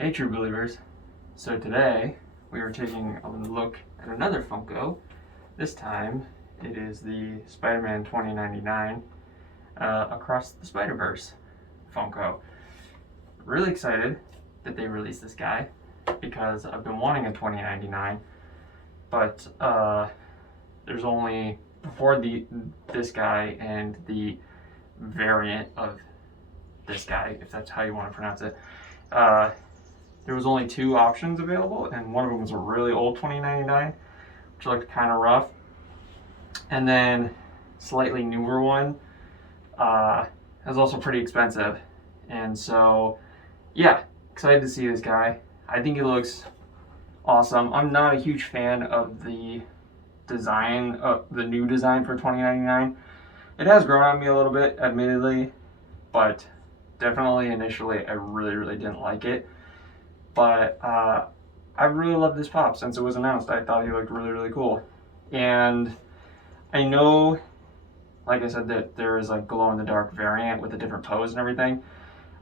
Hey true believers, so today we are taking a look at another Funko. This time it is the Spider-Man 2099 Across the Spider-Verse Funko. Really excited that they released this guy because I've been wanting a 2099, but there's only, before this guy and the variant of this guy, if that's how you want to pronounce it, there was only two options available, and one of them was a really old 2099, which looked kind of rough, and then slightly newer one was also pretty expensive. And so yeah, excited to see this guy. I think he looks awesome. I'm not a huge fan of the design, the new design for 2099. It has grown on me a little bit, admittedly, but definitely initially I really didn't like it. But I really love this pop since it was announced. I thought he looked really cool. And I know, like I said, that there is a glow-in-the-dark variant with a different pose and everything.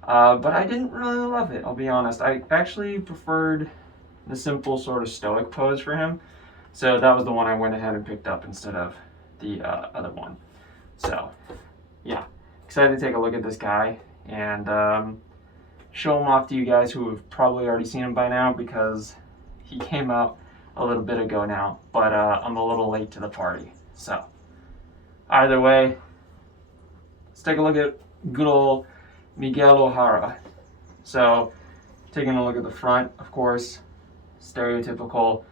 But I didn't really love it, I'll be honest. I actually preferred the simple sort of stoic pose for him. So that was the one I went ahead and picked up instead of the other one. So yeah, excited to take a look at this guy and show him off to you guys who have probably already seen him by now, because he came out a little bit ago now, but I'm a little late to the party. So either way, let's take a look at good old Miguel O'Hara. So taking a look at the front, of course, stereotypical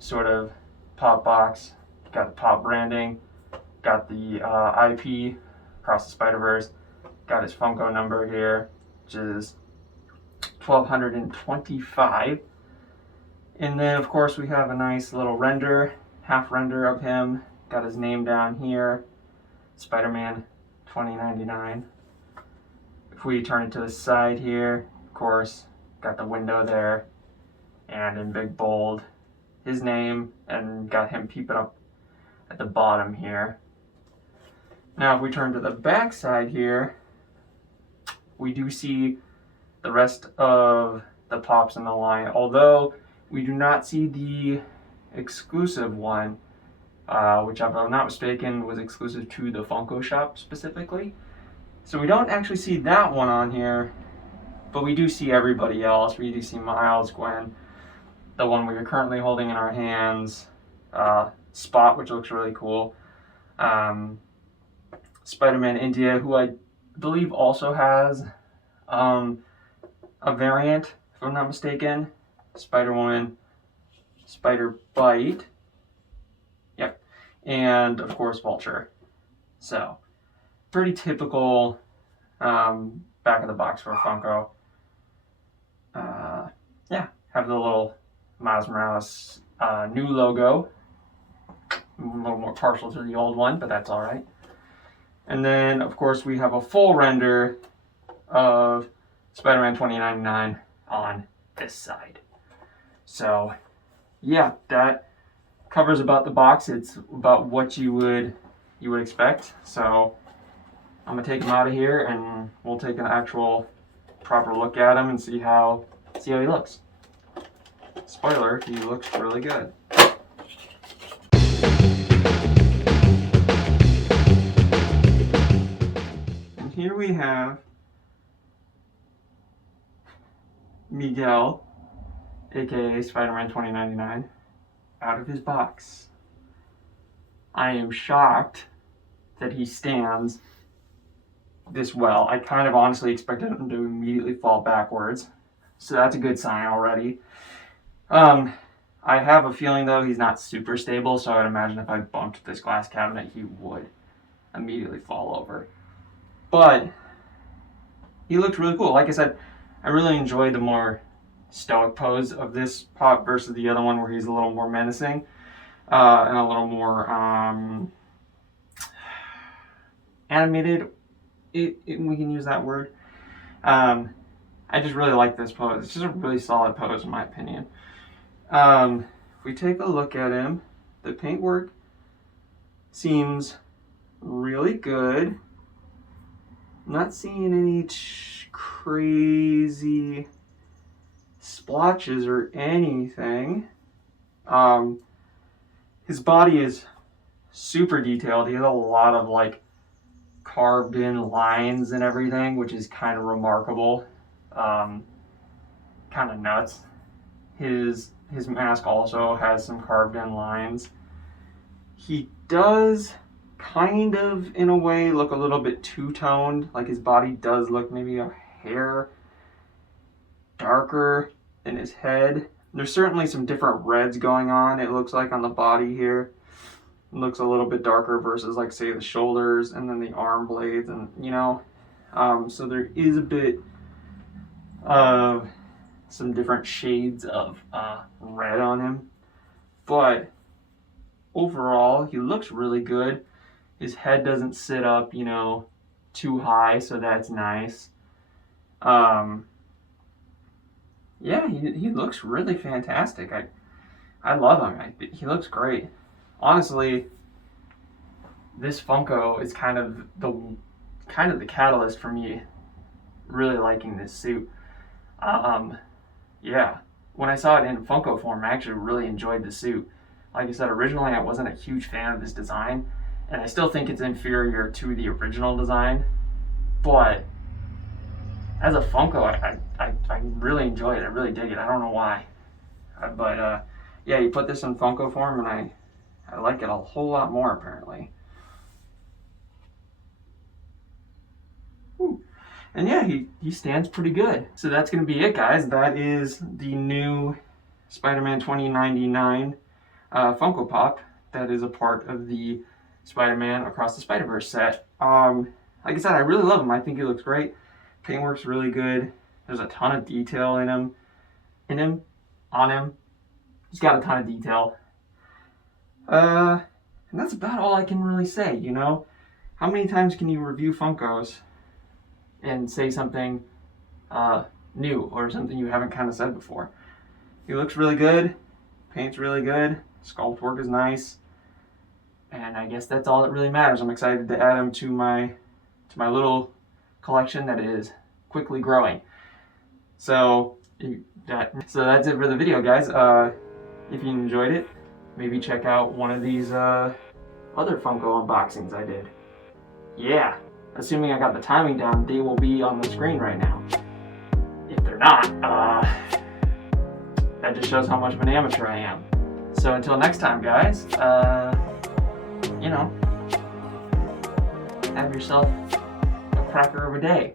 sort of pop box. Got the pop branding, got the IP, Across the Spider-Verse, got his Funko number here, which is 1225. And then of course we have a nice little render, half render of him. Got his name down here, Spider-Man 2099. If we turn it to the side here, of course, got the window there, and in big bold his name, and got him peeping up at the bottom here. Now if we turn to the back side here, we do see the rest of the pops in the line, although we do not see the exclusive one, which if I'm not mistaken was exclusive to the Funko shop specifically. So we don't actually see that one on here, but we do see everybody else. We do see Miles, Gwen, the one we are currently holding in our hands, Spot, which looks really cool, Spider-Man India, who I believe also has a variant, if I'm not mistaken, Spider-Woman, Spider-Bite, yep, and of course Vulture. So pretty typical back of the box for a Funko. Yeah, have the little Miles Morales new logo. I'm a little more partial to the old one, but that's all right. And then of course we have a full render of Spider-Man 2099 on this side. So yeah, that covers about the box. It's about what you would expect. So I'm gonna take him out of here and we'll take an actual proper look at him and see how he looks. Spoiler, he looks really good. And here we have Miguel, aka Spider-Man 2099, out of his box. I am shocked that he stands this well. I kind of honestly expected him to immediately fall backwards, so that's a good sign already. I have a feeling though he's not super stable, so I would imagine if I bumped this glass cabinet he would immediately fall over. But he looked really cool. Like I said, I really enjoyed the more stoic pose of this pop versus the other one where he's a little more menacing and a little more animated, we can use that word. I just really like this pose. It's just a really solid pose in my opinion. If we take a look at him, the paintwork seems really good. I'm not seeing any crazy splotches or anything. His body is super detailed. He has a lot of like carved in lines and everything, which is kind of remarkable. Kind of nuts. His mask also has some carved in lines. He does kind of, in a way, look a little bit two-toned. Like his body does look maybe a hair darker than his head. There's certainly some different reds going on, it looks like, on the body here. It looks a little bit darker versus, like, say, the shoulders and then the arm blades, and, you know. So there is a bit of some different shades of red on him. But overall, he looks really good. His head doesn't sit up, you know, too high, so that's nice. Yeah, he looks really fantastic. I love him. He looks great. Honestly, this Funko is kind of the catalyst for me really liking this suit. Yeah, when I saw it in Funko form, I actually really enjoyed the suit. Like I said, originally I wasn't a huge fan of this design, and I still think it's inferior to the original design, but as a Funko, I really enjoy it. I really dig it. I don't know why. But yeah, you put this in Funko form, and I like it a whole lot more, apparently. Ooh. And yeah, he stands pretty good. So that's going to be it, guys. That is the new Spider-Man 2099 Funko Pop. That is a part of the Spider-Man Across the Spider-Verse set. Like I said, I really love him. I think he looks great. Paintwork's really good. There's a ton of detail on him. He's got a ton of detail. And that's about all I can really say, you know? How many times can you review Funkos and say something new or something you haven't kind of said before? He looks really good. Paint's really good. Sculpt work is nice. And I guess that's all that really matters. I'm excited to add him to my little collection that is quickly growing. So that's it for the video, guys. If you enjoyed it, maybe check out one of these other Funko unboxings I did. Yeah, assuming I got the timing down, they will be on the screen right now. If they're not, that just shows how much of an amateur I am. So until next time, guys, you know, have yourself a cracker of a day.